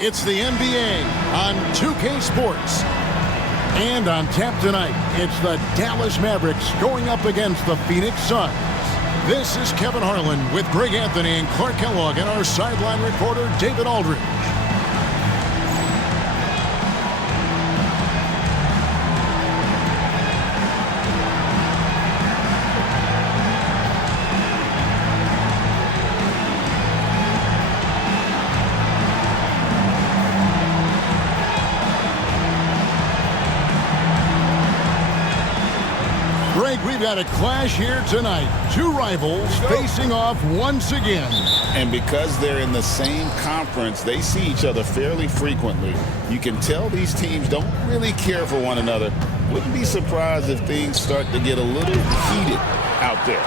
It's the NBA on 2K Sports. And on tap tonight, it's the Dallas Mavericks going up against the Phoenix Suns. This is Kevin Harlan with Greg Anthony and Clark Kellogg and our sideline reporter, David Aldridge. Greg, we've got a clash here tonight. Two rivals facing off once again. And because they're in the same conference, they see each other fairly frequently. You can tell these teams don't really care for one another. Wouldn't be surprised if things start to get a little heated out there.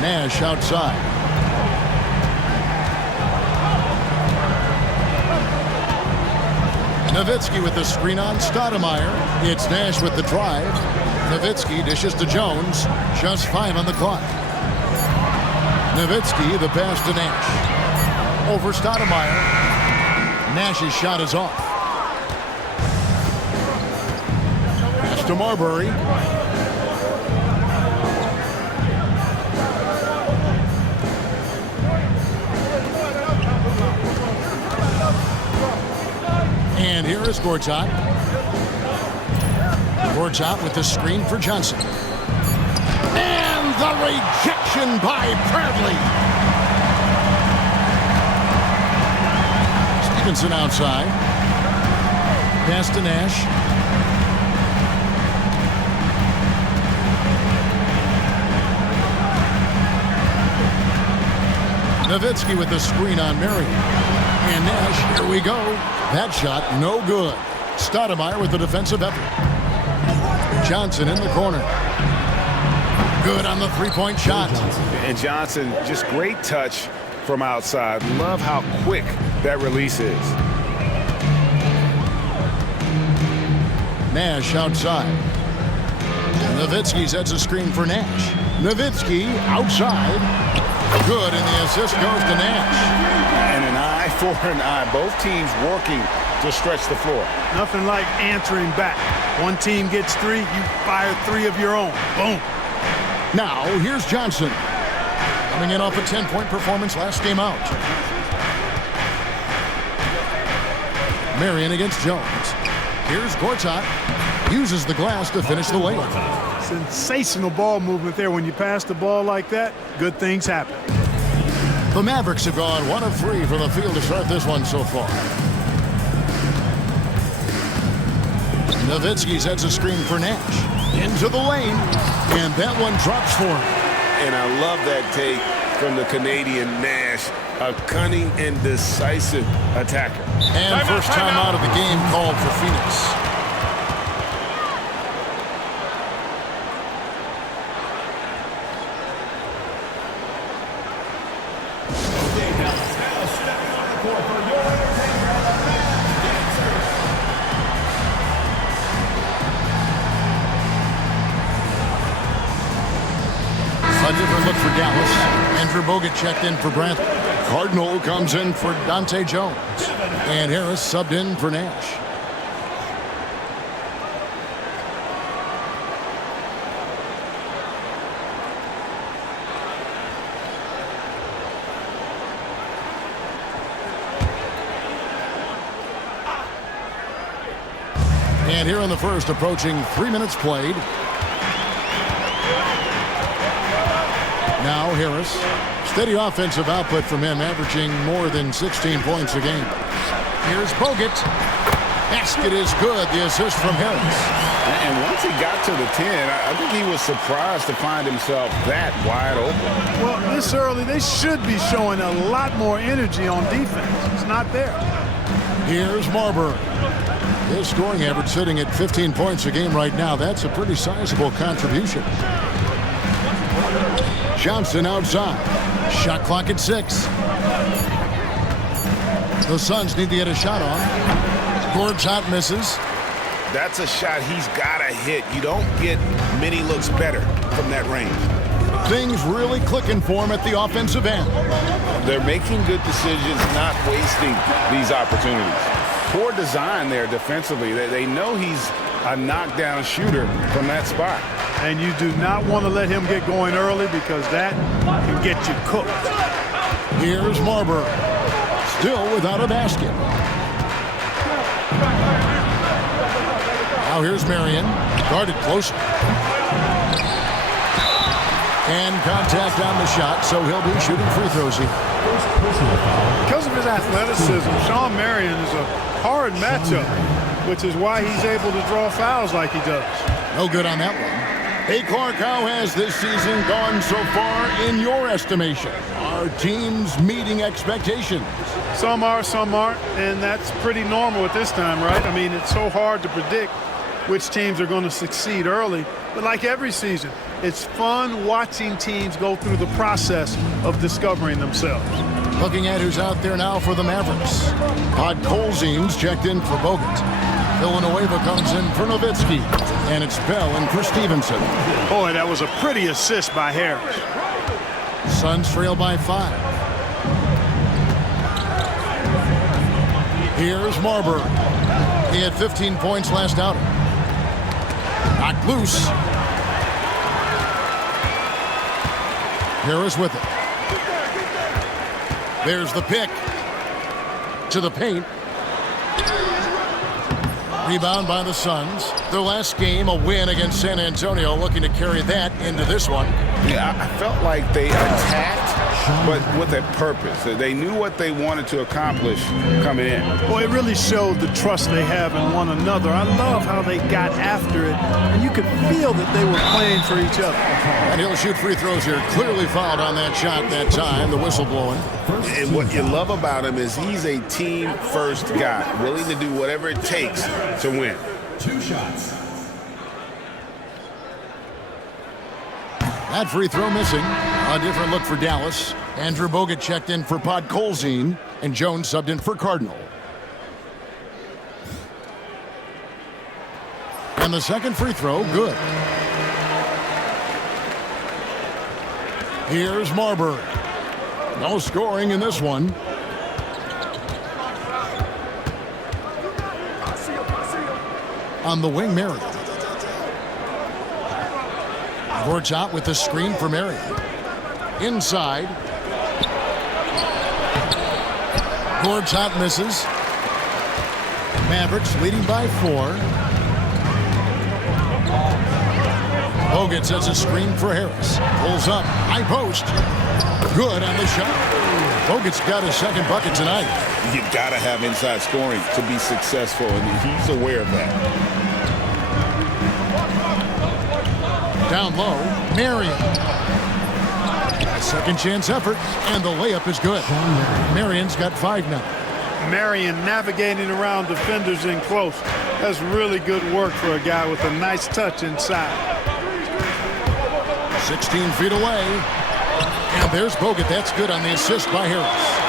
Nash outside. Nowitzki with the screen on Stoudemire. It's Nash with the drive. Nowitzki dishes to Jones. Just 5 on the clock. Nowitzki, the pass to Nash. Over Stoudemire. Nash's shot is off. Pass to Marbury. And here is Gortat. Gortat with the screen for Johnson. And the rejection by Bradley. Stevenson outside. Pass to Nash. Nowitzki with the screen on Marion. And Nash, here we go. That shot, no good. Stoudemire with the defensive effort. Johnson in the corner. Good on the three-point shot. And Johnson, just great touch from outside. Love how quick that release is. Nash outside. Nowitzki sets a screen for Nash. Nowitzki outside. Good, and the assist goes to Nash. And an eye for an eye. Both teams working to stretch the floor. Nothing like answering back. One team gets 3, you fire 3 of your own. Boom. Now, here's Johnson. Coming in off a 10-point performance last game out. Marion against Jones. Here's Gortat. Uses the glass to finish the layup. Sensational ball movement there. When you pass the ball like that, good things happen. The Mavericks have gone 1 of 3 from the field to start this one so far. Nowitzki sets a screen for Nash. Into the lane. And that one drops for him. And I love that take from the Canadian Nash. A cunning and decisive attacker. And first time out of the game called for Phoenix. A different look for Dallas. Andrew Bogut checked in for Brantley. Cardinal comes in for Dante Jones. And Harris subbed in for Nash. And here in the first, approaching 3 minutes played. Now Harris. Steady offensive output from him, averaging more than 16 points a game. Here's Bogut. Basket is good. The assist from Harris. And once he got to the 10, I think he was surprised to find himself that wide open. Well, this early, they should be showing a lot more energy on defense. It's not there. Here's Marbury. His scoring average sitting at 15 points a game right now. That's a pretty sizable contribution. Johnson outside. Shot clock at 6. The Suns need to get a shot on. Gortat misses. That's a shot he's got to hit. You don't get many looks better from that range. Things really clicking for him at the offensive end. They're making good decisions, not wasting these opportunities. Poor design there defensively. They know he's a knockdown shooter from that spot. And you do not want to let him get going early because that can get you cooked. Here's Marbury, still without a basket. Now here's Marion, guarded closer. And contact on the shot, so he'll be shooting free throws here. Because of his athleticism, Shawn Marion is a hard matchup, which is why he's able to draw fouls like he does. No good on that one. Hey, Clark, how has this season gone so far in your estimation? Are teams meeting expectations? Some are, some aren't, and that's pretty normal at this time, right? I mean, it's so hard to predict which teams are going to succeed early. But like every season, it's fun watching teams go through the process of discovering themselves. Looking at who's out there now for the Mavericks. Podkolzin's checked in for Bogut. Villanueva comes in for Nowitzki. And it's Bell in for Stevenson. Boy, that was a pretty assist by Harris. Suns trail by 5. Here's Marbury. He had 15 points last outing. Knocked loose. Harris with it. There's the pick. To the paint. Rebound by the Suns. Their last game, a win against San Antonio, looking to carry that into this one. Yeah, I felt like they attacked, but with a purpose. They knew what they wanted to accomplish coming in. Well, it really showed the trust they have in one another. I love how they got after it, and you could feel that they were playing for each other. And he'll shoot free throws here. Clearly fouled on that shot that time, the whistle blowing. And what you love about him is he's a team-first guy, willing to do whatever it takes to win. 2 shots. That free throw missing. A different look for Dallas. Andrew Bogut checked in for Podkolzin, and Jones subbed in for Cardinal. And the second free throw, good. Here's Marbury. No scoring in this one. On the wing, Marion. Gortat with the screen for Marion. Inside. Gortat misses. Mavericks leading by 4. Bogut sets a screen for Harris. Pulls up. High post. Good on the shot. Bogut's got his second bucket tonight. You've got to have inside scoring to be successful, and he's aware of that. Down low, Marion. Second chance effort, and the layup is good. Marion's got 5 now. Marion navigating around defenders in close. That's really good work for a guy with a nice touch inside. 16 feet away. And there's Bogut. That's good on the assist by Harris.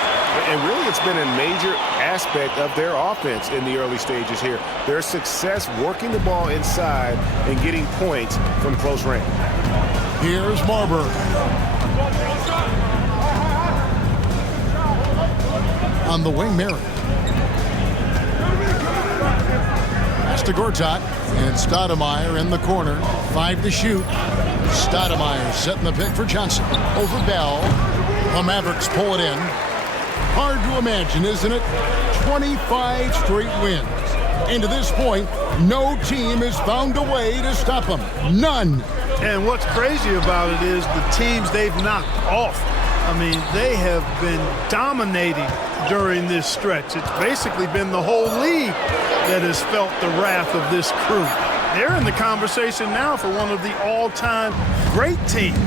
And really, it's been a major aspect of their offense in the early stages here. Their success working the ball inside and getting points from close range. Here's Marbury. On the wing, Marion. That's to Gortat. And Stoudemire in the corner. 5 to shoot. Stoudemire setting the pick for Johnson. Over Bell. The Mavericks pull it in. Hard to imagine, isn't it? 25 straight wins. And to this point, no team has found a way to stop them. None. And what's crazy about it is the teams they've knocked off. I mean, they have been dominating during this stretch. It's basically been the whole league that has felt the wrath of this crew. They're in the conversation now for one of the all-time great teams.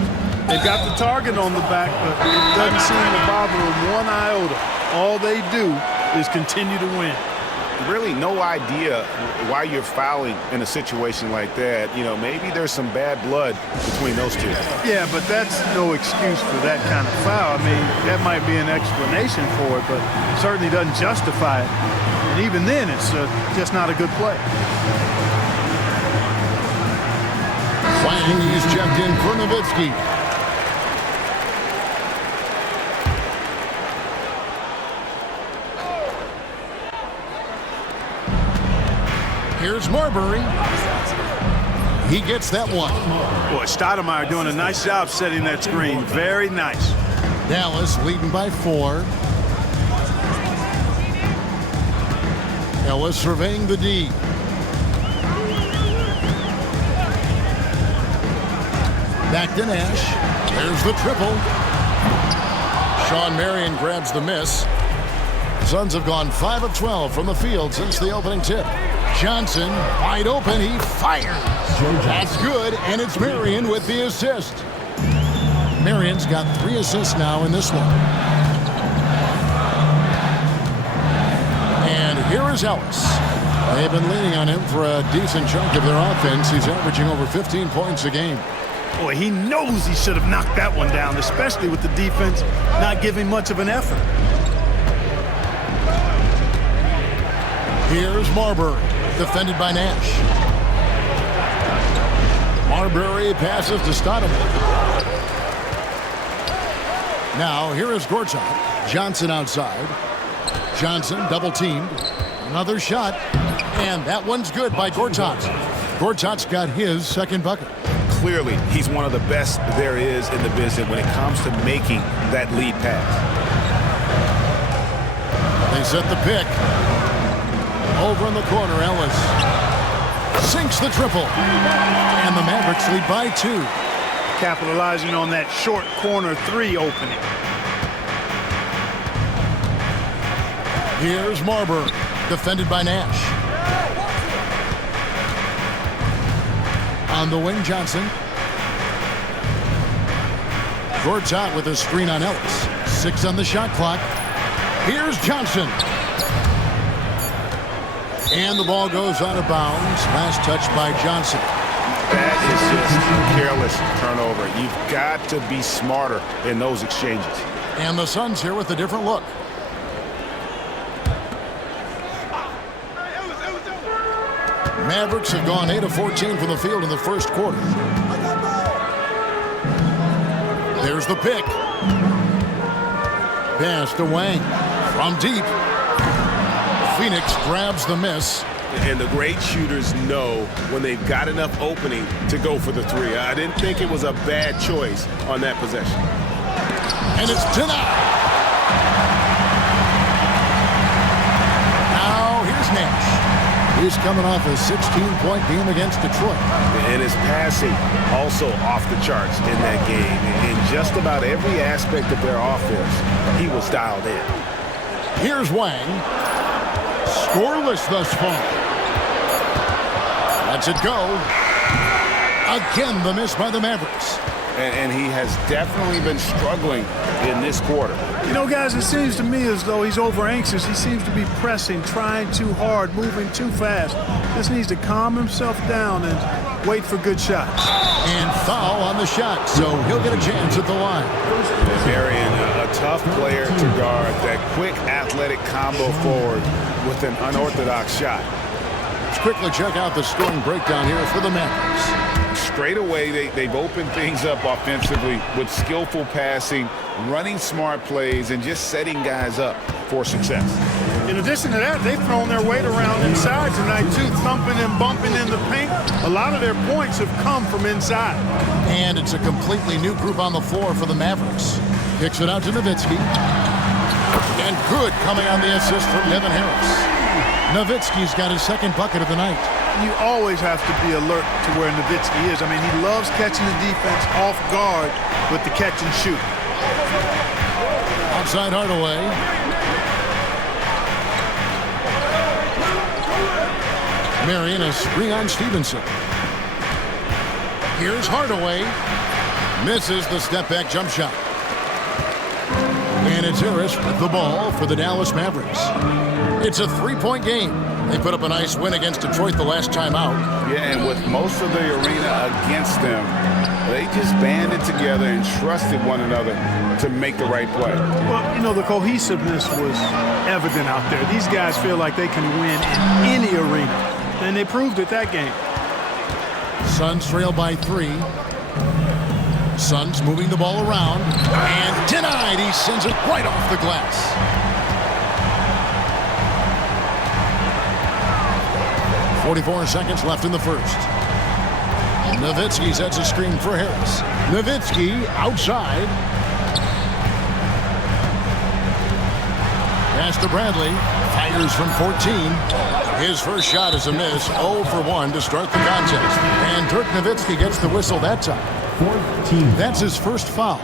They've got the target on the back, but it doesn't seem to bother them one iota. All they do is continue to win. Really no idea why you're fouling in a situation like that. You know, maybe there's some bad blood between those two. Yeah, but that's no excuse for that kind of foul. I mean, that might be an explanation for it, but it certainly doesn't justify it. And even then, it's just not a good play. Flying, he's checked in for Nowitzki. Here's Marbury. He gets that one. Boy, Stoudemire doing a nice job setting that screen. Very nice. Dallas leading by 4. Ellis surveying the D. Back to Nash. There's the triple. Sean Marion grabs the miss. Suns have gone 5 of 12 from the field since the opening tip. Johnson, wide open, he fires. That's good, and it's Marion with the assist. Marion's got 3 assists now in this one. And here is Ellis. They've been leaning on him for a decent chunk of their offense. He's averaging over 15 points a game. Boy, he knows he should have knocked that one down, especially with the defense not giving much of an effort. Here's Marbury, defended by Nash. Marbury passes to Stoudemire. Now, here is Gortat. Johnson outside. Johnson double-teamed. Another shot. And that one's good by Gortat. Gortat's got his second bucket. Clearly, he's one of the best there is in the business when it comes to making that lead pass. They set the pick. Over in the corner, Ellis sinks the triple. And the Mavericks lead by 2. Capitalizing on that short corner 3 opening. Here's Marbury, defended by Nash. On the wing, Johnson. Gortat with a screen on Ellis. 6 on the shot clock. Here's Johnson. And the ball goes out of bounds. Last touch by Johnson. That is just careless turnover. You've got to be smarter in those exchanges. And the Suns here with a different look. Mavericks have gone 8 of 14 from the field in the first quarter. There's the pick. Pass to Wang from deep. Phoenix grabs the miss. And the great shooters know when they've got enough opening to go for the 3. I didn't think it was a bad choice on that possession. And it's denied. Now here's Nash. He's coming off a 16-point game against Detroit. And his passing also off the charts in that game. In just about every aspect of their offense, he was dialed in. Here's Wang. Scoreless thus far. Lets it go. Again, the miss by the Mavericks. And he has definitely been struggling in this quarter. You know, guys, it seems to me as though he's over anxious. He seems to be pressing, trying too hard, moving too fast. Just needs to calm himself down and wait for good shots. And foul on the shot, so he'll get a chance at the line. Marion, a tough player to guard. That quick athletic combo forward with an unorthodox shot. Let's quickly check out the scoring breakdown here for the Mavericks. Straight away, they've opened things up offensively with skillful passing, running smart plays, and just setting guys up for success. In addition to that, they've thrown their weight around inside tonight, too, thumping and bumping in the paint. A lot of their points have come from inside. And it's a completely new group on the floor for the Mavericks. Kicks it out to Nowitzki. And good coming on the assist from Devin Harris. Nowitzki's got his second bucket of the night. You always have to be alert to where Nowitzki is. I mean, he loves catching the defense off guard with the catch and shoot. Outside Hardaway. Marion a screen on Stevenson. Here's Hardaway. Misses the step-back jump shot. And it's Harris with the ball for the Dallas Mavericks. It's a 3-point game. They put up a nice win against Detroit the last time out. Yeah, and with most of the arena against them, they just banded together and trusted one another to make the right play. Well, you know, the cohesiveness was evident out there. These guys feel like they can win in any arena, and they proved it that game. Suns trail by 3. Suns moving the ball around, and denied. He sends it right off the glass. 44 seconds left in the first. Nowitzki sets a screen for Harris. Nowitzki outside. Pass to Bradley. Fires from 14. His first shot is a miss. 0 for 1 to start the contest. And Dirk Nowitzki gets the whistle that time. 14. That's his first foul.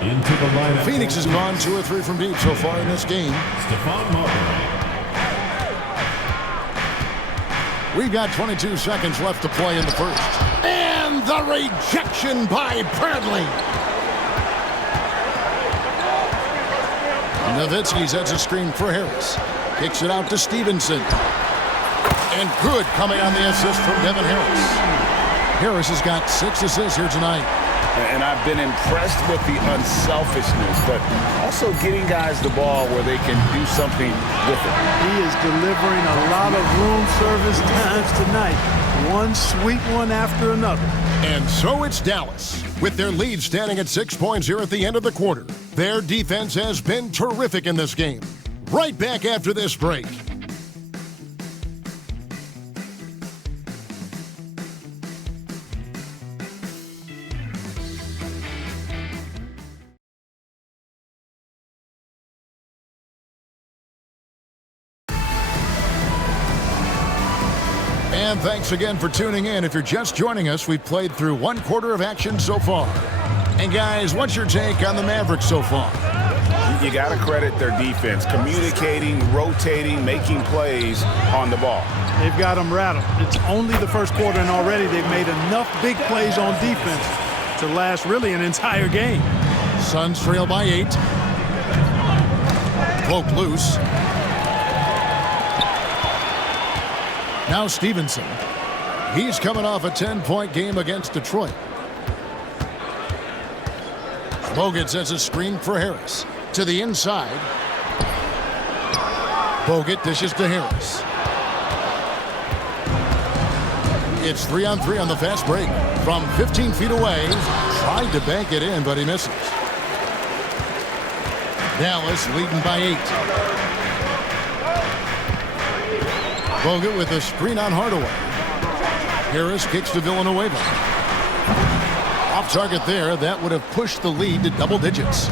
Into the lineup. Phoenix has gone 2 or 3 from deep so far in this game. Stephon Marbury. We've got 22 seconds left to play in the first. And the rejection by Bradley. Nowitzki sets a screen for Harris. Kicks it out to Stevenson. And good coming on the assist from Devin Harris. Harris has got 6 assists here tonight. And I've been impressed with the unselfishness, but also getting guys the ball where they can do something with it. He is delivering a lot of room service times tonight. One sweet one after another. And so it's Dallas, with their lead standing at 6 points here at the end of the quarter. Their defense has been terrific in this game. Right back after this break. And thanks again for tuning in. If you're just joining us, we've played through 1 quarter of action so far. And guys, what's your take on the Mavericks so far? You got to credit their defense, communicating, rotating, making plays on the ball. They've got them rattled. It's only the first quarter, and already they've made enough big plays on defense to last really an entire game. Suns trail by 8. Poke loose. Now Stevenson. He's coming off a 10-point game against Detroit. Bogut sets a screen for Harris. To the inside. Bogut dishes to Harris. It's 3-on-3 on the fast break. From 15 feet away. Tried to bank it in, but he misses. Dallas leading by 8. Bogut with a screen on Hardaway. Harris kicks to Villanueva. Off target there. That would have pushed the lead to double digits.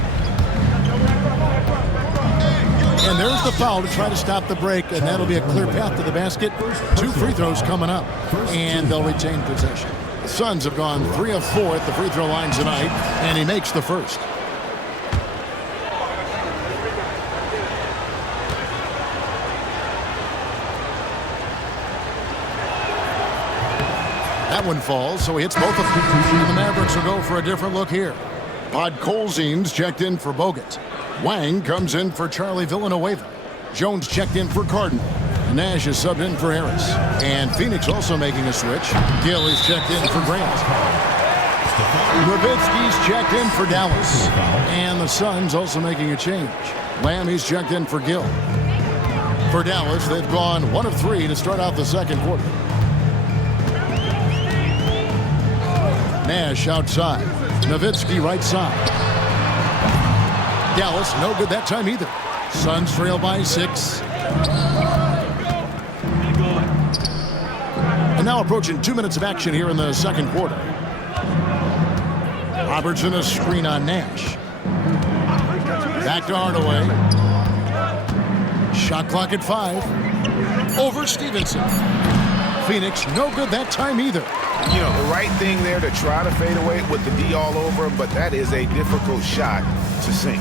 And there's the foul to try to stop the break, and that'll be a clear path to the basket. 2 free throws coming up, and they'll retain possession. The Suns have gone 3 of 4 at the free throw line tonight, and he makes the first. That one falls, so he hits both of them. And the Mavericks will go for a different look here. Podkolzin's checked in for Bogut. Wang comes in for Charlie Villanueva. Jones checked in for Cardinal. Nash is subbed in for Harris. And Phoenix also making a switch. Gill is checked in for Grant. Nowitzki's checked in for Dallas. And the Suns also making a change. Lammy's checked in for Gill. For Dallas, they've gone 1 of 3 to start out the second quarter. Nash outside. Nowitzki right side. Dallas no good that time either. Suns trail by 6. And now approaching 2 minutes of action here in the second quarter. Robertson a screen on Nash. Back to Hardaway. Shot clock at 5. Over Stevenson. Phoenix no good that time either. You know, the right thing there to try to fade away with the D all over him, but that is a difficult shot to sink.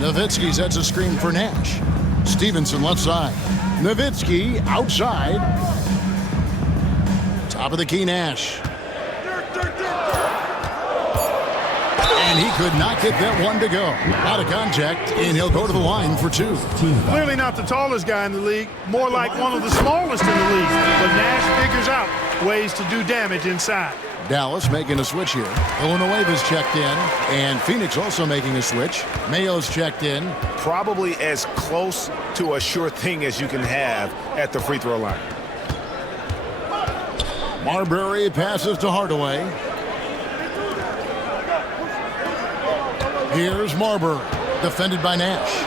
Nowitzki sets a screen for Nash. Stevenson left side. Nowitzki outside. Top of the key, Nash. And he could not get that one to go. Out of contact, and he'll go to the line for 2. Clearly not the tallest guy in the league, more like one of the smallest in the league. But Nash figures out ways to do damage inside. Dallas making a switch here. Villanueva's checked in, and Phoenix also making a switch. Mayo's checked in. Probably as close to a sure thing as you can have at the free throw line. Marbury passes to Hardaway. Here's Marbury, defended by Nash.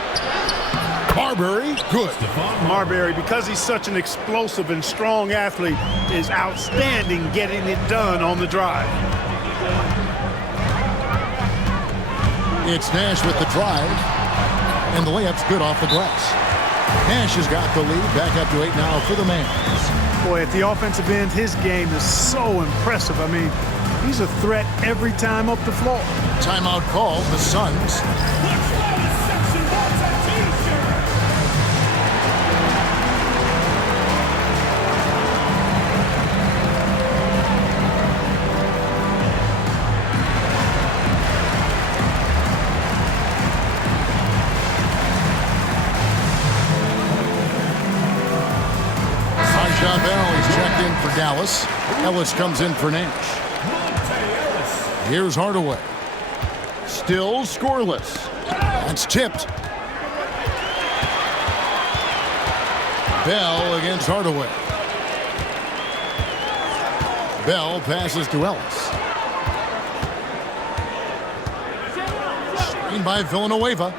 Marbury, good. Marbury, because he's such an explosive and strong athlete, is outstanding getting it done on the drive. It's Nash with the drive, and the layup's good off the glass. Nash has got the lead, back up to 8 now for the Mavs. Boy, at the offensive end, his game is so impressive. I mean, he's a threat every time up the floor. Timeout called, the Suns. Bell is checked in for Dallas. Ellis comes in for Nash. Here's Hardaway. Still scoreless. That's tipped. Bell against Hardaway. Bell passes to Ellis. Screen by Villanueva.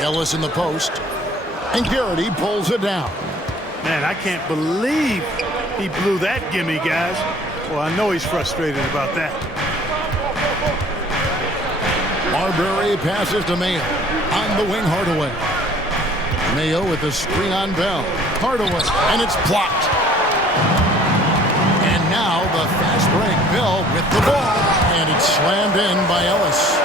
Ellis in the post. And Garrity pulls it down. Man, I can't believe he blew that gimme, guys. Well, I know he's frustrated about that. Marbury passes to Mayo. On the wing, Hardaway. Mayo with the screen on Bell. Hardaway, and it's blocked. And now the fast break. Bell with the ball. And it's slammed in by Ellis.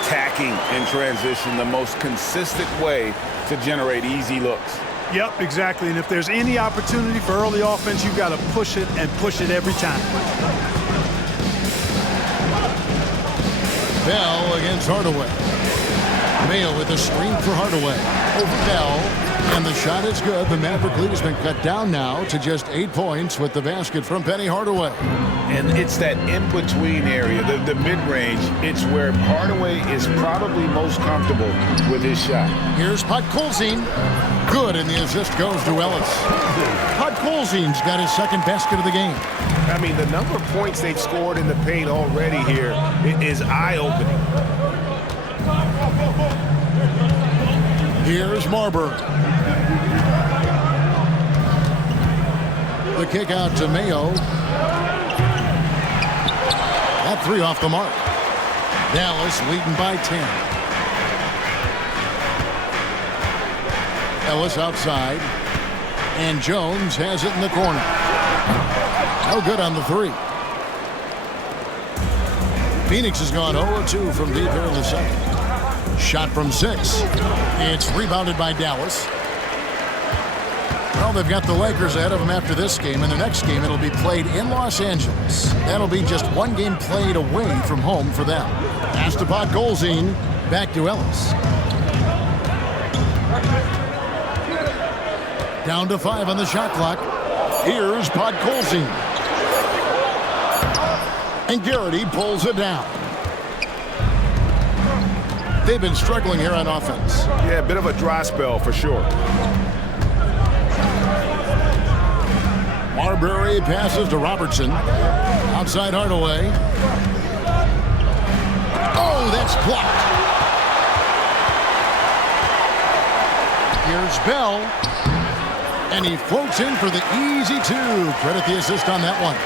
Attacking in transition, the most consistent way to generate easy looks. Yep, exactly. And if there's any opportunity for early offense, you've got to push it and push it every time. Bell against Hardaway. Mayo with a screen for Hardaway. Over Bell. And the shot is good. The Maverick lead has been cut down now to just 8 points with the basket from Penny Hardaway. And it's that in-between area, the mid-range. It's where Hardaway is probably most comfortable with his shot. Here's Podkolzin. Good, and the assist goes to Ellis. Podkolzin's got his second basket of the game. I mean, the number of points they've scored in the paint already here is eye-opening. Here's Marbury. The kick out to Mayo. That three off the mark. Dallas leading by 10. Ellis outside. And Jones has it in the corner. No good on the three. Phoenix has gone 0-2 from deep here in the second. Shot from 6. It's rebounded by Dallas. Well, they've got the Lakers ahead of them after this game, and the next game it'll be played in Los Angeles. That'll be just one game played away from home for them. Pass to Podkolzin, back to Ellis. Down to 5 on the shot clock. Here's Podkolzin. And Garrity pulls it down. They've been struggling here on offense. Yeah, a bit of a dry spell for sure. Marbury passes to Robertson. Outside Hardaway. Oh, that's blocked. Here's Bell. And he floats in for the easy 2. Credit the assist on that one.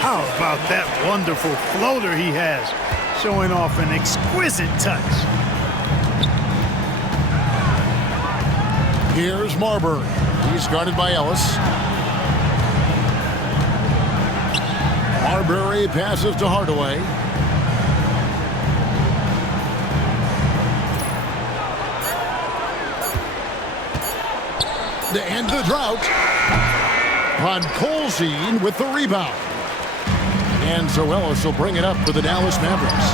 How about that wonderful floater he has, showing off an exquisite touch. Here's Marbury. He's guarded by Ellis. Marbury passes to Hardaway. To end the drought. Podkolzin with the rebound. And so Ellis will bring it up for the Dallas Mavericks.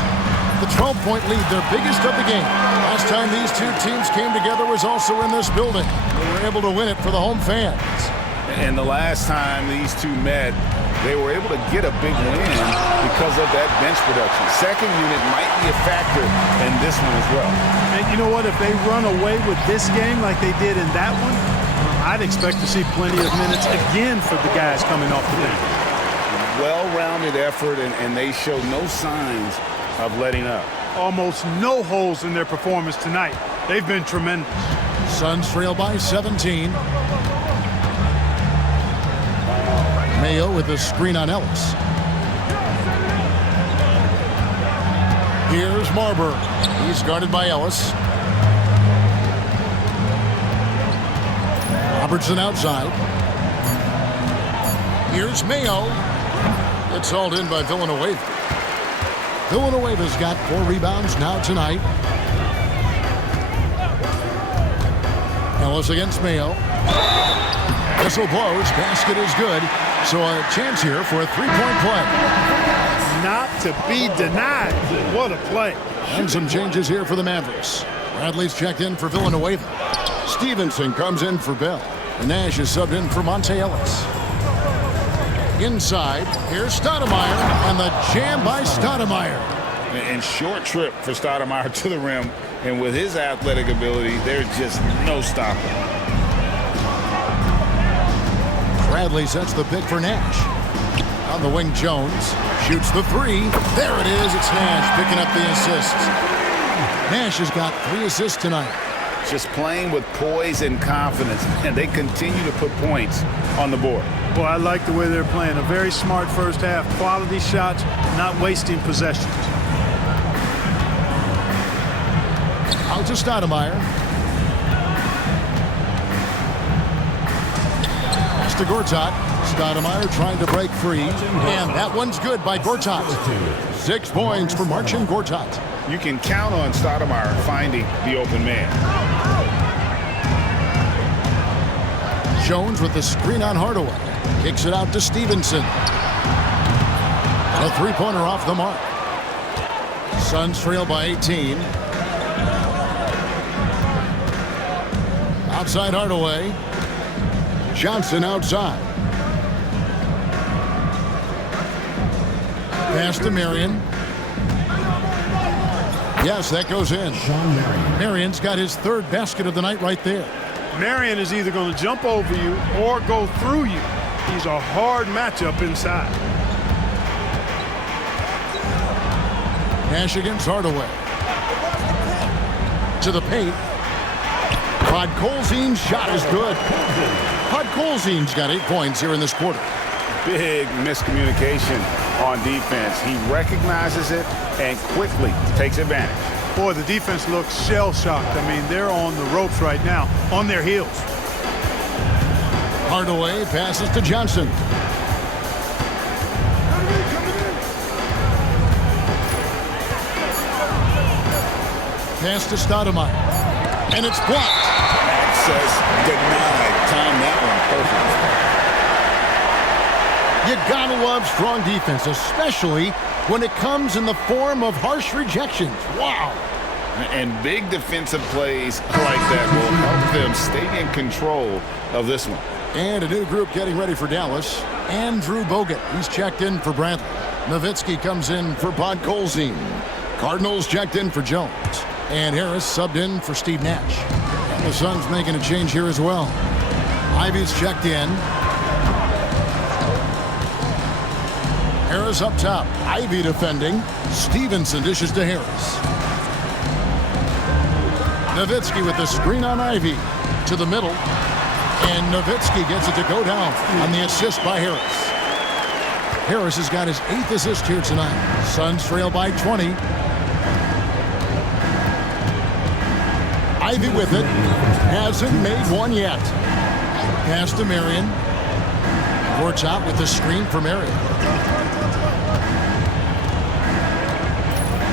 The 12-point lead, their biggest of the game. Last time these two teams came together was also in this building. They were able to win it for the home fans. And the last time these two met, they were able to get a big win because of that bench production. Second unit might be a factor in this one as well. And you know what? If they run away with this game like they did in that one, I'd expect to see plenty of minutes again for the guys coming off the bench. Well-rounded effort, and they show no signs of letting up. almost no holes in their performance tonight. They've been tremendous. Suns trail by 17. Mayo with the screen on Ellis. Here's Marbury. He's guarded by Ellis. Robertson outside. Here's Mayo. It's hauled in by Villanueva. Villanueva's got 4 rebounds now tonight. Ellis against Mayo. Whistle blows. Basket is good. So a chance here for a 3-point play. Not to be denied. What a play. And some changes here for the Mavericks. Bradley's checked in for Villanueva. Stevenson comes in for Bell. Nash is subbed in for Monte Ellis. Inside, here's Stoudemire, and the jam by Stoudemire. And short trip for Stoudemire to the rim. And with his athletic ability, there's just no stopping. Bradley sets the pick for Nash. On the wing, Jones shoots the 3. There it is. It's Nash picking up the assists. Nash has got 3 assists tonight. Just playing with poise and confidence, and they continue to put points on the board. Well, I like the way they're playing. A very smart first half. Quality shots, not wasting possessions. Out to Stoudemire. Pass to Gortat. Stoudemire trying to break free. And that one's good by Gortat. 6 points for Marcin Gortat. You can count on Stoudemire finding the open man. Jones with the screen on Hardaway. Kicks it out to Stevenson. A 3-pointer off the mark. Suns trail by 18. Outside Hardaway. Johnson outside. Pass to Marion. Yes, that goes in. Marion's got his 3rd basket of the night right there. Marion is either going to jump over you or go through you. He's a hard matchup inside. Nash against Hardaway. To the paint. Podkolzin's shot is good. Podkolzin's got 8 points here in this quarter. Big miscommunication on defense. He recognizes it and quickly takes advantage. Boy, the defense looks shell-shocked. I mean, they're on the ropes right now, on their heels. Hardaway passes to Johnson. Pass to Stoudemire. And it's blocked. Access denied. Time that one perfect. You gotta love strong defense, especially when it comes in the form of harsh rejections. Wow. And big defensive plays like that will help them stay in control of this one. And a new group getting ready for Dallas. Andrew Bogut. He's checked in for Bradley. Nowitzki comes in for Podkolzin. Cardinals checked in for Jones. And Harris subbed in for Steve Nash. And the Suns making a change here as well. Ivy's checked in. Harris up top. Ivy defending. Stevenson dishes to Harris. Nowitzki with the screen on Ivy. To the middle. And Nowitzki gets it to go down on the assist by Harris. Harris has got his 8th assist here tonight. Suns trail by 20. Ivy with it. Hasn't made one yet. Pass to Marion. Gortat with the screen for Marion.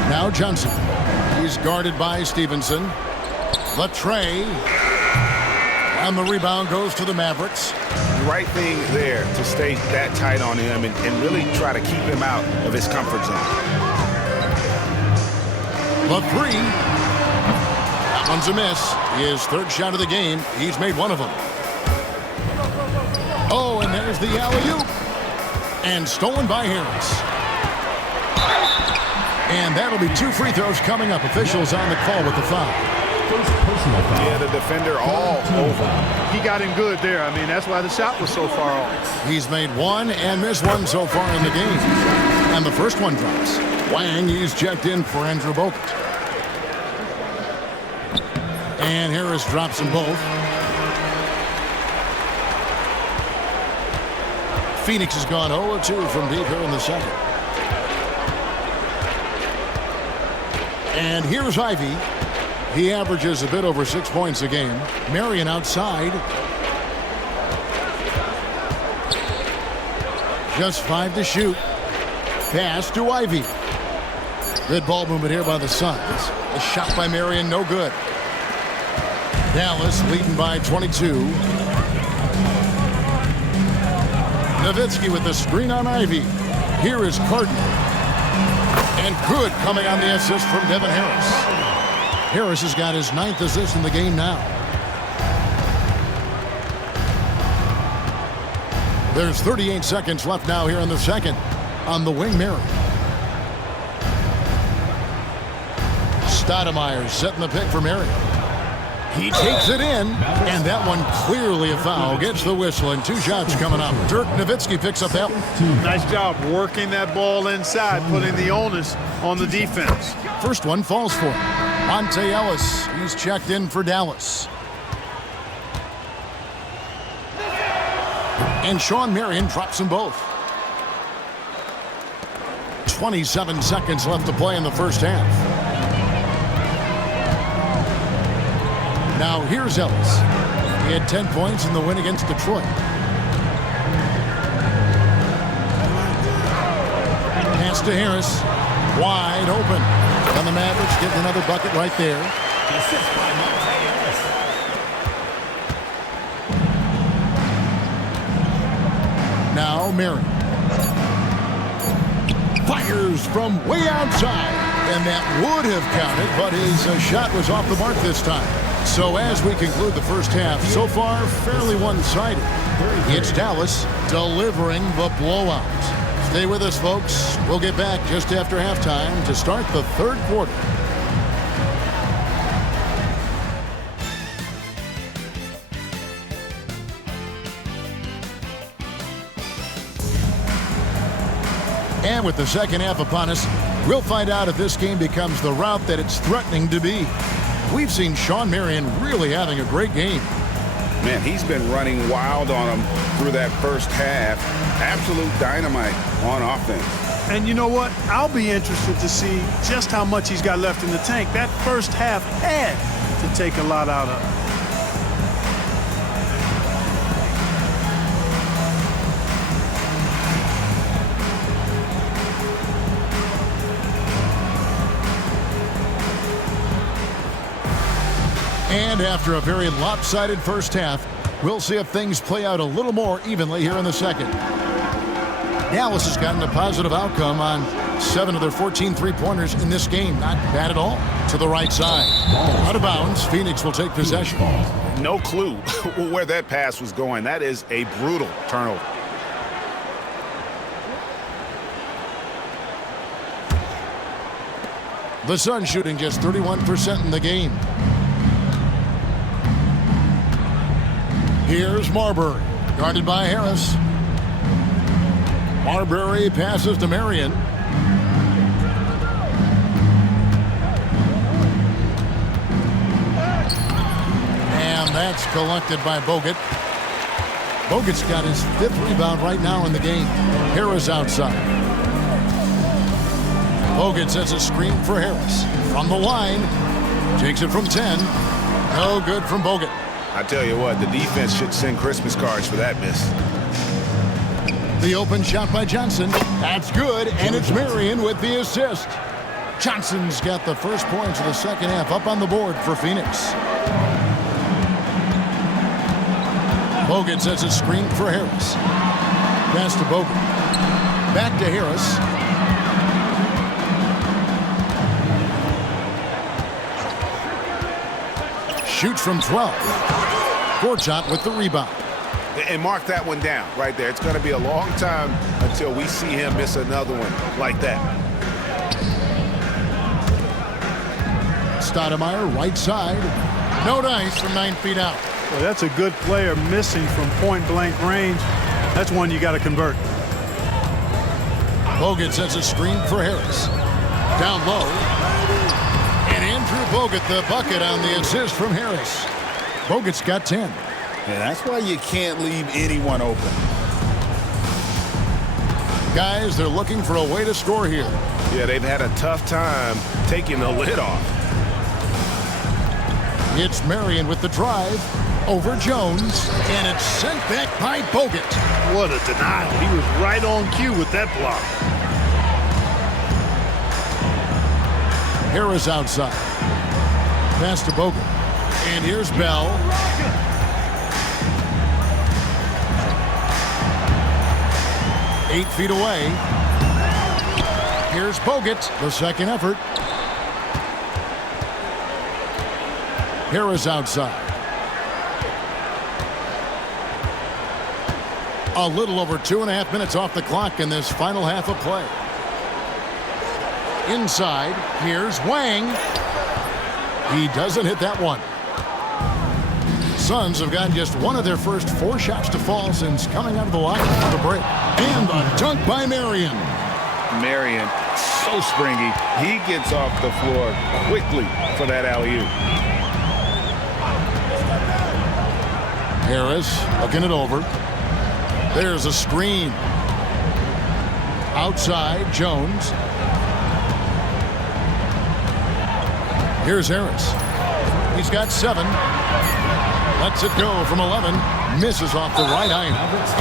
Now Johnson. He's guarded by Stevenson. Latre. And the rebound goes to the Mavericks. Right thing there to stay that tight on him and really try to keep him out of his comfort zone. The 3. That one's a miss. His 3rd shot of the game. He's made one of them. Oh, and there's the alley-oop. And stolen by Harris. And that'll be 2 free throws coming up. Officials on the call with the foul. First personal foul. Yeah, the defender all over. He got him good there. I mean, that's why the shot was so far off. He's made one and missed one so far in the game. And the first one drops. Wang, he's checked in for Andrew Bogut. And Harris drops them both. Phoenix has gone 0-2 from deep here in the second. And here's Ivy. He averages a bit over 6 points a game. Marion outside. Just 5 to shoot. Pass to Ivy. Good ball movement here by the Suns. A shot by Marion, no good. Dallas leading by 22. Nowitzki with the screen on Ivy. Here is Carton. And good coming on the assist from Devin Harris. Harris has got his 9th assist in the game now. There's 38 seconds left now here in the second. On the wing, Marion. Stoudemire setting the pick for Marion. He takes it in, and that one clearly a foul. Gets the whistle, and 2 shots coming up. Dirk Nowitzki picks up that one. Nice job working that ball inside, putting the onus on the defense. First one falls for him. Monte Ellis, he's checked in for Dallas. And Sean Marion drops them both. 27 seconds left to play in the first half. Now here's Ellis. He had 10 points in the win against Detroit. Pass to Harris. Wide open. And the Mavericks getting another bucket right there. Assist by Monte Ellis. Now Marion. Fires from way outside. And that would have counted, but his shot was off the mark this time. So as we conclude the first half, so far fairly one-sided. It's Dallas delivering the blowout. Stay with us, folks. We'll get back just after halftime to start the third quarter. And with the second half upon us, we'll find out if this game becomes the route that it's threatening to be. We've seen Sean Marion really having a great game. Man, he's been running wild on him through that first half. Absolute dynamite on offense. And you know what? I'll be interested to see just how much he's got left in the tank. That first half had to take a lot out of him. And after a very lopsided first half, we'll see if things play out a little more evenly here in the second. Dallas has gotten a positive outcome on 7 of their 14 three-pointers in this game. Not bad at all. To the right side. Out of bounds, Phoenix will take possession. No clue where that pass was going. That is a brutal turnover. The Suns shooting just 31% in the game. Here's Marbury, guarded by Harris. Marbury passes to Marion. And that's collected by Bogut. Bogut's got his 5th rebound right now in the game. Harris outside. Bogut sets a screen for Harris. From the line, takes it from 10. No good from Bogut. I tell you what, the defense should send Christmas cards for that miss. The open shot by Johnson. That's good, and it's Marion with the assist. Johnson's got the first points of the second half up on the board for Phoenix. Bogut sets a screen for Harris. Pass to Bogut. Back to Harris. Shoots from 12. Gortat with the rebound. And mark that one down right there. It's going to be a long time until we see him miss another one like that. Stoudemire, right side. No dice from 9 feet out. Well, that's a good player missing from point-blank range. That's one you got to convert. Bogut sets a screen for Harris. Down low. And Andrew Bogut, the bucket on the assist from Harris. Bogut's got 10. And that's why you can't leave anyone open. Guys, they're looking for a way to score here. Yeah, they've had a tough time taking the lid off. It's Marion with the drive over Jones, and it's sent back by Bogut. What a denial. He was right on cue with that block. Harris outside. Pass to Bogut. And here's Bell. Eight feet away. Here's Bogut, the second effort. Harris outside. A little over 2.5 minutes off the clock in this final half of play. Inside, here's Wang. He doesn't hit that one. Suns have gotten just one of their first 4 shots to fall since coming out of the line for the break. And the dunk by Marion. Marion, so springy. He gets off the floor quickly for that alley-oop. Harris looking it over. There's a screen. Outside, Jones. Here's Harris. He's got 7. Lets it go from 11. Misses off the right eye.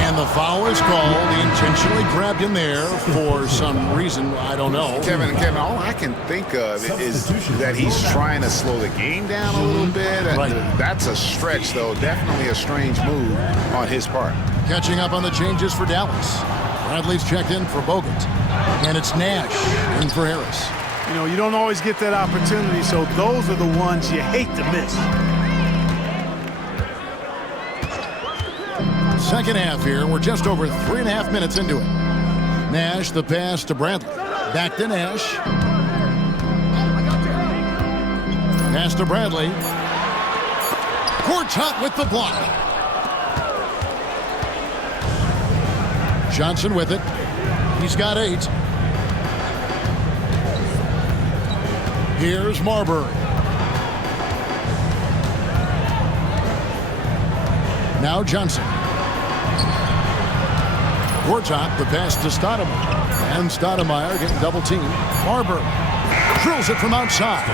And the foul is called. He intentionally grabbed him there for some reason. I don't know. Kevin, all I can think of is that he's trying to slow the game down a little bit. Right. That's a stretch, though. Definitely a strange move on his part. Catching up on the changes for Dallas. Bradley's checked in for Bogut. And it's Nash in for Harris. You know, you don't always get that opportunity, so those are the ones you hate to miss. Second half here. We're just over 3.5 minutes into it. Nash, the pass to Bradley. Back to Nash. Pass to Bradley. Gortat with the block. Johnson with it. He's got 8. Here's Marbury. Now Johnson. Gortat, the pass to Stoudemire. And Stoudemire getting double teamed. Marbury drills it from outside.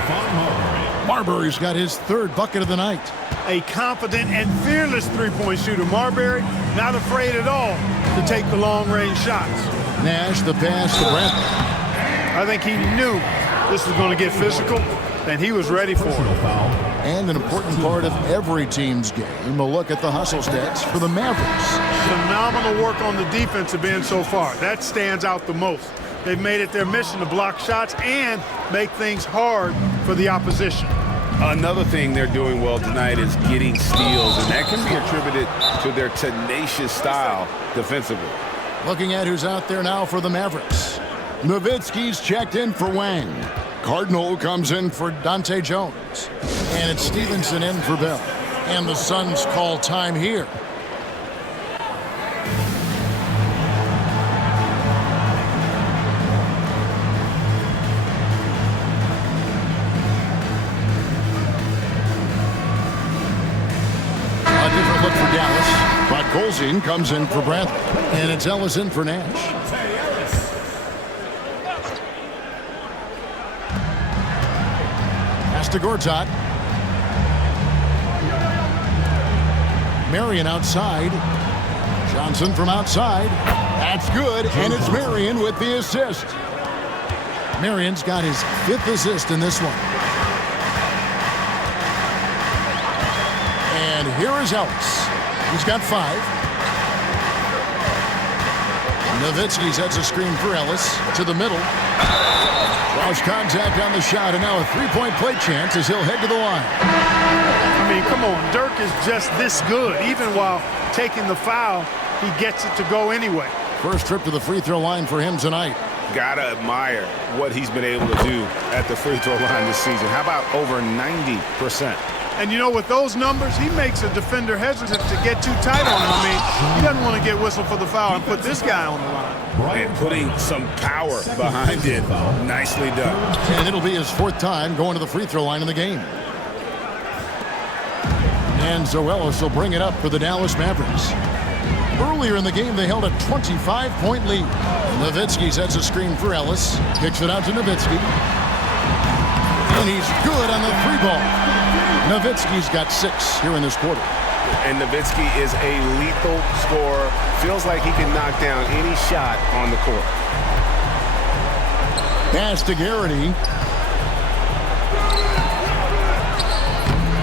Marbury's got his 3rd bucket of the night. A confident and fearless three-point shooter. Marbury not afraid at all to take the long-range shots. Nash, the pass to Bradley. I think he knew this was going to get physical, and he was ready for it. And an important part of every team's game, a look at the hustle stats for the Mavericks. Phenomenal work on the defensive end so far. That stands out the most. They've made it their mission to block shots and make things hard for the opposition. Another thing they're doing well tonight is getting steals, and that can be attributed to their tenacious style defensively. Looking at who's out there now for the Mavericks. Nowitzki's checked in for Wang. Cardinal comes in for Dante Jones. And it's Stevenson in for Bell. And the Suns call time here. A different look for Dallas. But Golzine comes in for Bradley. And it's Ellis in for Nash. To Gortat. Marion outside. Johnson from outside. That's good, and it's Marion with the assist. Marion's got his 5th assist in this one. And here is Ellis. He's got 5. Nowitzki sets a screen for Ellis to the middle. Lost contact on the shot, and now a 3-point play chance as he'll head to the line. I mean, come on, Dirk is just this good. Even while taking the foul, he gets it to go anyway. First trip to the free throw line for him tonight. Gotta admire what he's been able to do at the free throw line this season. How about over 90%? And, you know, with those numbers, he makes a defender hesitant to get too tight on him. I mean, he doesn't want to get whistled for the foul and put this guy on the line. And putting some power behind it. Nicely done. And it'll be his 4th time going to the free throw line in the game. And Zoelos will bring it up for the Dallas Mavericks. Earlier in the game, they held a 25-point lead. Nowitzki sets a screen for Ellis. Kicks it out to Nowitzki. And he's good on the 3-ball. Nowitzki's got 6 here in this quarter. And Nowitzki is a lethal scorer. Feels like he can knock down any shot on the court. Pass to Garrity.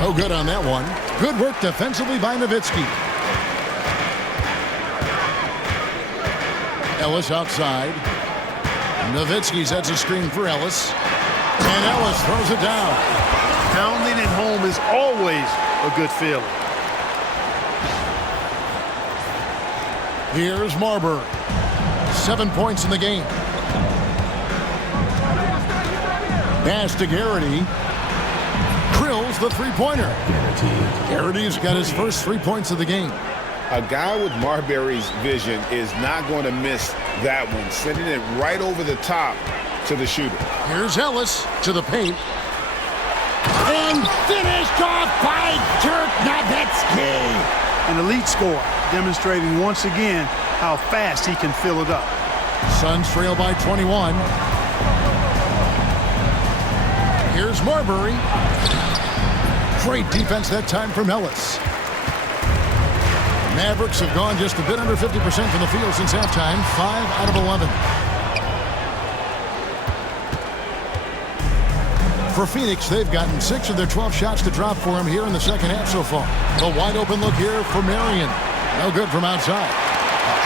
No good on that one. Good work defensively by Nowitzki. Ellis outside. Nowitzki sets a screen for Ellis. And Ellis throws it down. Pounding it home is always a good feeling. Here's Marbury. 7 points in the game. Pass to Garrity. Drills the 3-pointer. Garrity's got his first 3 points of the game. A guy with Marbury's vision is not going to miss that one. Sending it right over the top to the shooter. Here's Ellis to the paint. And finished off by Dirk Nowitzki. An elite scorer, demonstrating once again how fast he can fill it up. Suns trail by 21. Here's Marbury. Great defense that time from Ellis. Mavericks have gone just a bit under 50% from the field since halftime. 5 out of 11. For Phoenix, they've gotten 6 of their 12 shots to drop for him here in the second half so far. The wide open look here for Marion. No good from outside.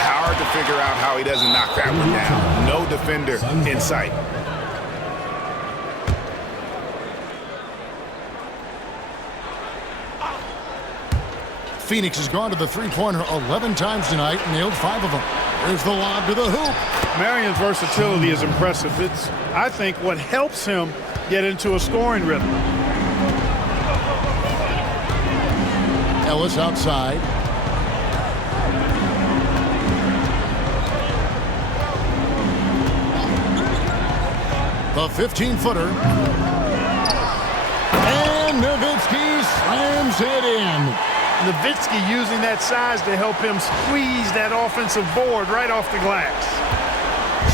Hard to figure out how he doesn't knock that one down. No defender in sight. Phoenix has gone to the 3-pointer 11 times tonight and nailed 5 of them. There's the lob to the hoop. Marion's versatility is impressive. It's, I think, what helps him get into a scoring rhythm. Ellis outside. The 15-footer. And Nowitzki slams it in. Nowitzki using that size to help him squeeze that offensive board right off the glass.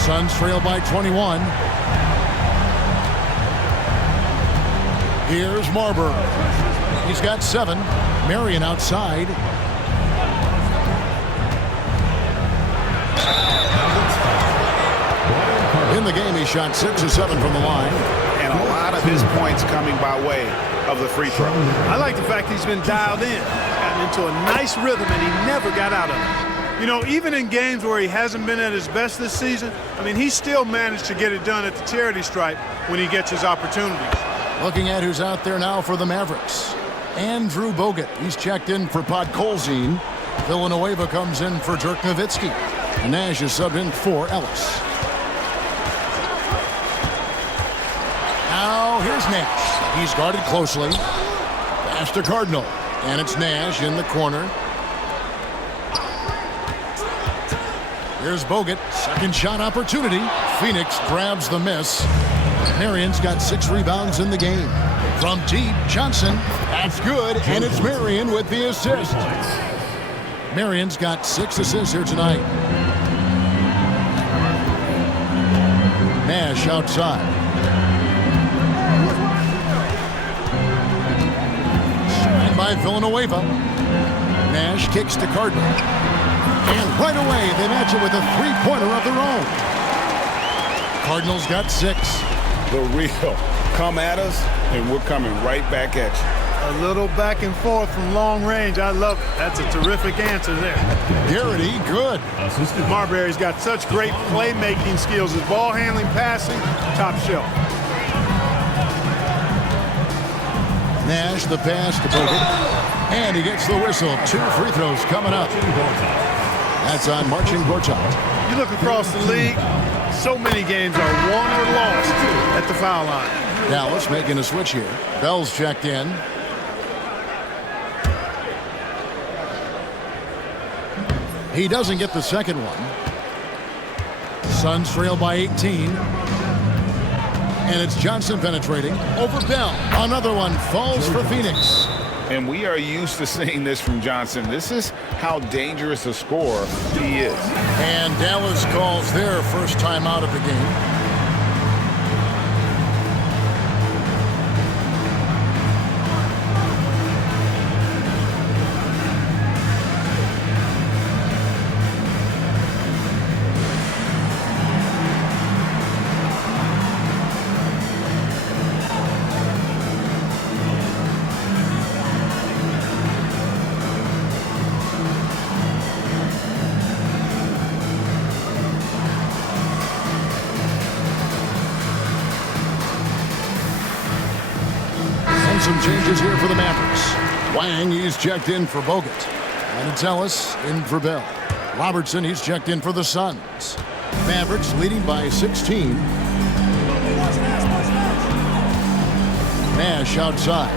Suns trail by 21. Here's Marbury. He's got 7. Marion outside. In the game, he shot 6 of 7 from the line. And a lot of his points coming by way of the free throw. I like the fact he's been dialed in, gotten into a nice rhythm, and he never got out of it. You know, even in games where he hasn't been at his best this season, I mean, he still managed to get it done at the charity stripe when he gets his opportunities. Looking at who's out there now for the Mavericks. Andrew Bogut. He's checked in for Podkolzin. Villanueva comes in for Dirk Nowitzki. Nash is subbed in for Ellis. Now here's Nash. He's guarded closely. Pass to Cardinal. And it's Nash in the corner. Here's Bogut. Second shot opportunity. Phoenix grabs the miss. Marion's got 6 rebounds in the game. From deep, Johnson. That's good. And it's Marion with the assist. Marion's got 6 assists here tonight. Nash outside. By Villanueva. Nash kicks to Cardinal. And right away, they match it with a 3-pointer of their own. Cardinals got 6. The real. Come at us, and we're coming right back at you. A little back and forth from long range. I love it. That's a terrific answer there. Garrity, good. Marbury's got such great playmaking skills. His ball handling, passing, top shelf. Nash, the pass to Bogut. And he gets the whistle. 2 free throws coming up. That's on Marcin Gortat. You look across the league, So many games are won or lost at the foul line. Dallas making a switch here. Bell's checked in. He doesn't get the second one. Suns trail by 18. And it's Johnson penetrating over Bell. Another one falls for Phoenix. And we are used to seeing this from Johnson. This is how dangerous a scorer he is. And Dallas calls their first time out of the game. Some changes here for the Mavericks. Wang, he's checked in for Bogut. And it's Ellis in for Bell. Robertson, he's checked in for the Suns. Mavericks leading by 16. Nash outside.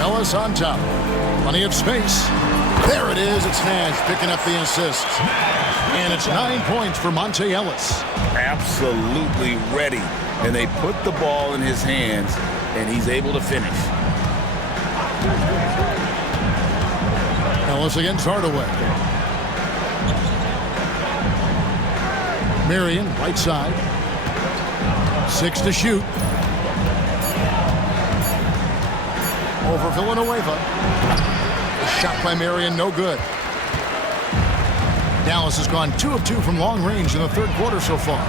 Ellis on top. Plenty of space. There it is. It's Nash picking up the assist. And it's 9 points for Monte Ellis. Absolutely ready. And they put the ball in his hands, and he's able to finish. Ellis against Hardaway. Marion, right side. 6 to shoot. Over Villanueva. A shot by Marion, no good. Dallas has gone 2 of 2 from long range in the third quarter so far.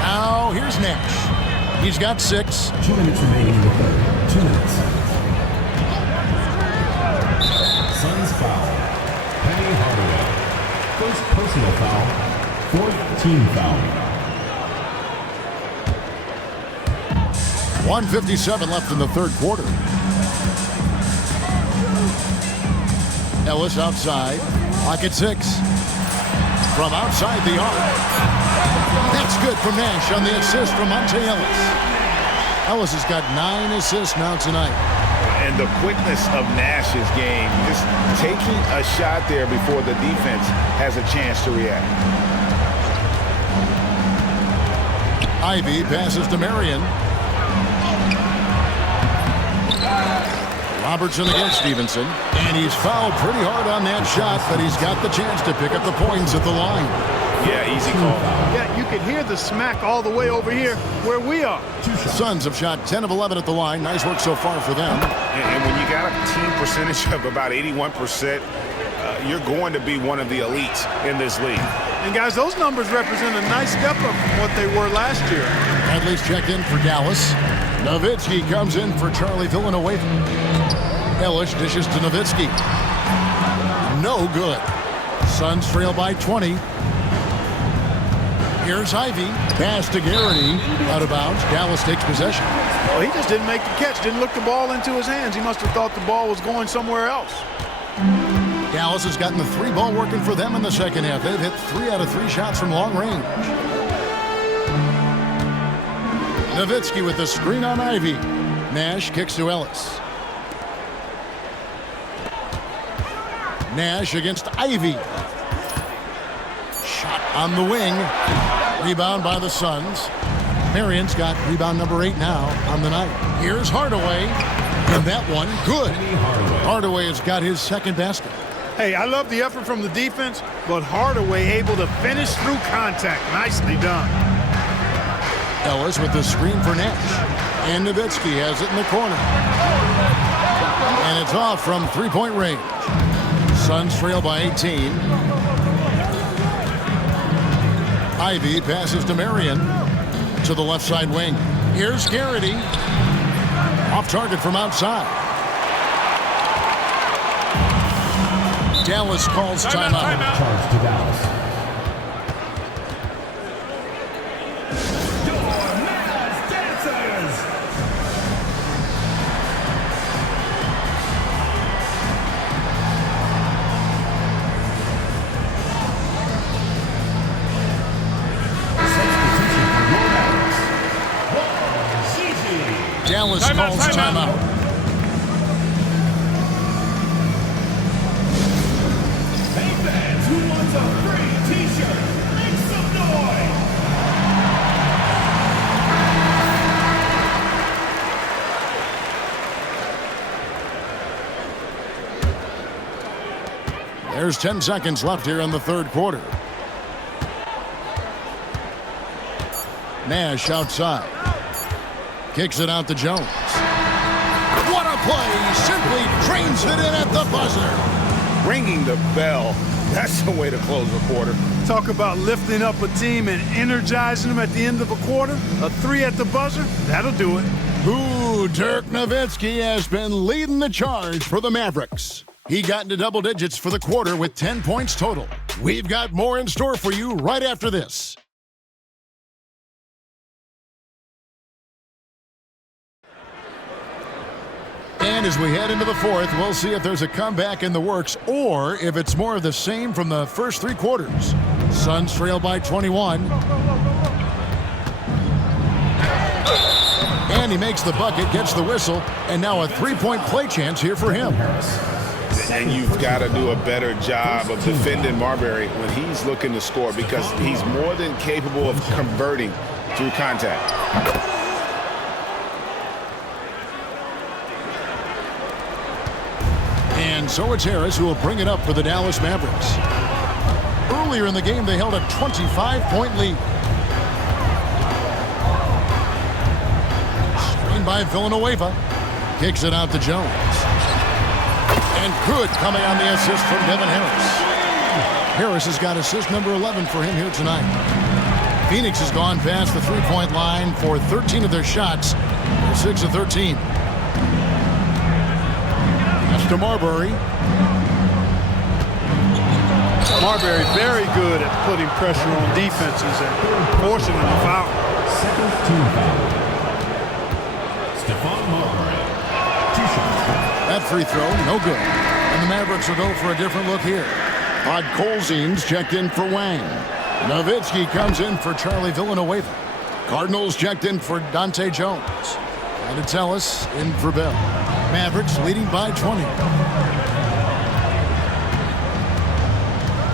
Now, here's Nash. He's got 6. 2 minutes remaining in the third. 2 minutes. Suns foul. Penny Hardaway. First personal foul. 4th team foul. 1:57 left in the third quarter. Ellis outside. Clock at 6. From outside the arc. That's good from Nash on the assist from Monte Ellis. Ellis has got 9 assists now tonight. And the quickness of Nash's game, just taking a shot there before the defense has a chance to react. Ivy passes to Marion. Robertson against Stevenson. And he's fouled pretty hard on that shot, but he's got the chance to pick up the points at the line. Yeah, easy call. Yeah, you can hear the smack all the way over here where we are. The Suns have shot 10 of 11 at the line. Nice work so far for them. And when you got a team percentage of about 81%, you're going to be one of the elites in this league. And guys, those numbers represent a nice step up from what they were last year. Bradley's checked in for Dallas. Nowitzki comes in for Charlie Villanueva. Ellis dishes to Nowitzki. No good. Suns trail by 20. Here's Ivy. Pass to Garrity. Out of bounds. Dallas takes possession. Well, he just didn't make the catch. Didn't look the ball into his hands. He must have thought the ball was going somewhere else. Dallas has gotten the 3 ball working for them in the second half. They've hit 3 out of 3 shots from long range. Nowitzki with the screen on Ivy. Nash kicks to Ellis. Nash against Ivy. Shot on the wing. Rebound by the Suns. Marion's got rebound number 8 now on the night. Here's Hardaway. And that one, good. Hardaway has got his second basket. Hey, I love the effort from the defense, but Hardaway able to finish through contact. Nicely done. Ellis with the screen for Nash. And Nowitzki has it in the corner. And it's off from 3-point range. Suns trail by 18. Ivy passes to Marion to the left side wing. Here's Garrity. Off target from outside. Dallas calls timeout. Charge to Dallas. Dallas calls timeout. Hey fans, who wants a free t-shirt? Make some noise! There's 10 seconds left here in the third quarter. Nash outside. Kicks it out to Jones. What a play! Simply trains it in at the buzzer. Ringing the bell. That's the way to close a quarter. Talk about lifting up a team and energizing them at the end of a quarter. A 3 at the buzzer, that'll do it. Ooh, Dirk Nowitzki has been leading the charge for the Mavericks. He got into double digits for the quarter with 10 points total. We've got more in store for you right after this. And as we head into the fourth, we'll see if there's a comeback in the works or if it's more of the same from the first three quarters. Suns trail by 21. And he makes the bucket, gets the whistle, and now a three-point play chance here for him. And you've got to do a better job of defending Marbury when he's looking to score because he's more than capable of converting through contact. And so it's Harris who will bring it up for the Dallas Mavericks. Earlier in the game, they held a 25-point lead. Screened by Villanueva. Kicks it out to Jones. And good coming on the assist from Devin Harris. Harris has got assist number 11 for him here tonight. Phoenix has gone past the three-point line for 13 of their shots. They're 6 of 13. That's to Marbury. Marbury very good at putting pressure on defenses and forcing them to foul. Second team foul. Stephon Marbury. 2 shots. That free throw, no good. And the Mavericks will go for a different look here. Podkolzin's checked in for Wang. Nowitzki comes in for Charlie Villanueva. Cardinals checked in for Dante Jones. And it's Ellis in for Bell. Mavericks leading by 20.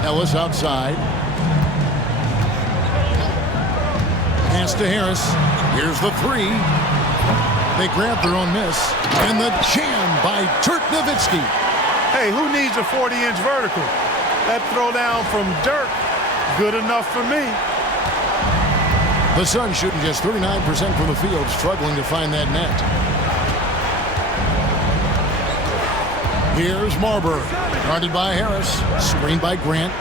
Ellis outside. Pass to Harris. Here's the three. They grab their own miss. And the jam by Dirk Nowitzki. Hey, who needs a 40-inch vertical? That throwdown from Dirk, good enough for me. The Suns shooting just 39% from the field, struggling to find that net. Here's Marbury, guarded by Harris, screened by Grant.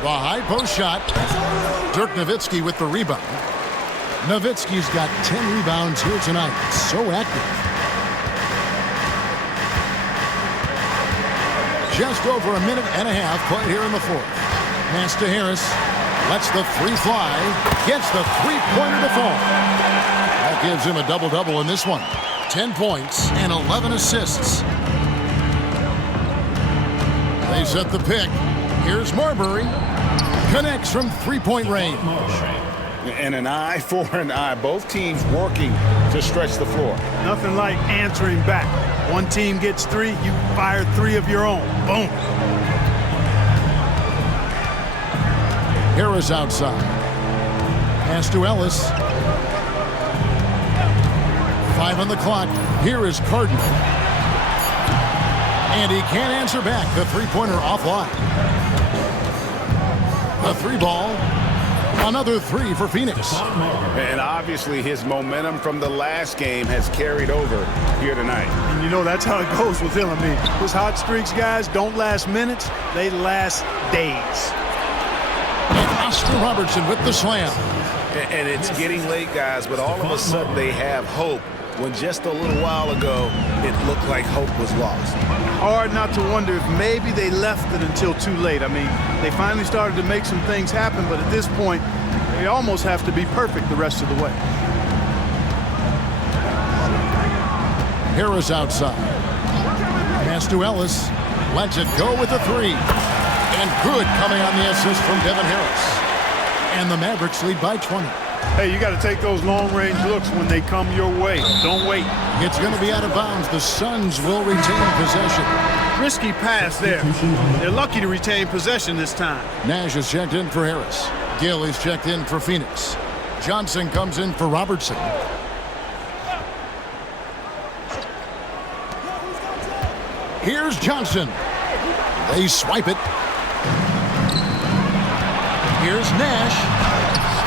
The high post shot. Dirk Nowitzki with the rebound. Nowitzki's got 10 rebounds here tonight. So active. Just over a minute and a half played here in the fourth. Pass to Harris. Lets the three fly. Gets the three-pointer to fall. That gives him a double-double in this one. 10 points and 11 assists. They set the pick. Here's Marbury. Connects from three-point range. And an eye for an eye. Both teams working to stretch the floor. Nothing like answering back. One team gets 3, you fire 3 of your own. Boom. Harris outside. Pass to Ellis. 5 on the clock. Here is Cardinal. And he can't answer back. The three-pointer offline. The three ball. Another 3 for Phoenix. And obviously his momentum from the last game has carried over here tonight. And you know that's how it goes with him. I mean, his hot streaks, guys, don't last minutes. They last days. And Oscar Robertson with the slam. And it's getting late, guys, but all of a sudden they have hope when just a little while ago it looked like hope was lost. Hard not to wonder if maybe they left it until too late. I mean, they finally started to make some things happen, but at this point, they almost have to be perfect the rest of the way. Harris outside. Pass to Ellis. Lets it go with the 3. And good coming on the assist from Devin Harris. And the Mavericks lead by 20. Hey, you got to take those long-range looks when they come your way. Don't wait. It's going to be out of bounds. The Suns will retain possession. Risky pass there. They're lucky to retain possession this time. Nash is checked in for Harris. Gill is checked in for Phoenix. Johnson comes in for Robertson. Here's Johnson. They swipe it. Here's Nash.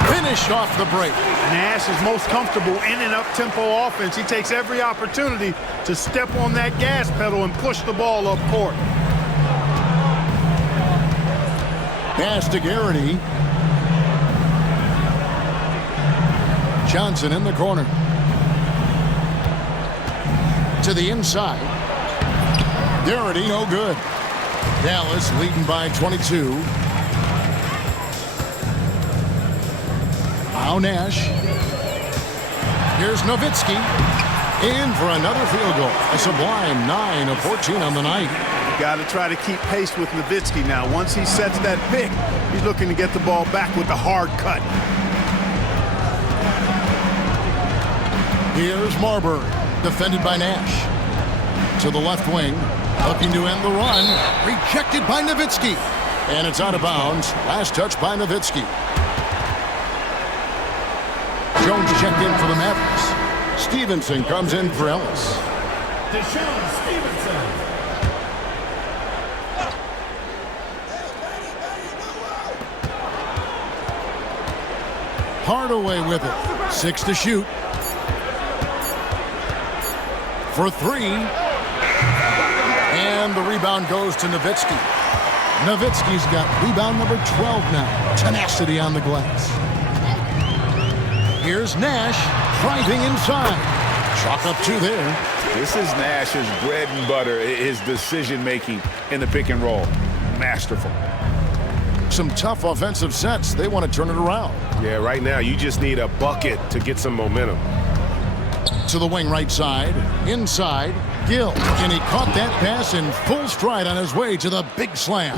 Finished off the break. Nash is most comfortable in an up-tempo offense. He takes every opportunity to step on that gas pedal and push the ball up court. Pass to Garrity. Johnson in the corner. To the inside. Garrity, no good. Dallas leading by 22. Now Nash. Here's Nowitzki. In for another field goal. A sublime 9 of 14 on the night. Got to try to keep pace with Nowitzki now. Once he sets that pick, he's looking to get the ball back with the hard cut. Here's Marbury, defended by Nash. To the left wing, looking to end the run. Rejected by Nowitzki. And it's out of bounds. Last touch by Nowitzki. Jones checked in for the Mavericks. Stevenson comes in for Ellis. Deshaun Stevenson. Hardaway with it. 6 to shoot. For 3. And the rebound goes to Nowitzki. Nowitzki's got rebound number 12 now. Tenacity on the glass. Here's Nash driving inside. Chalk up 2 there. This is Nash's bread and butter, his decision-making in the pick and roll. Masterful. Some tough offensive sets. They want to turn it around. Yeah, right now you just need a bucket to get some momentum. To the wing right side. Inside. Gill. And he caught that pass in full stride on his way to the big slam.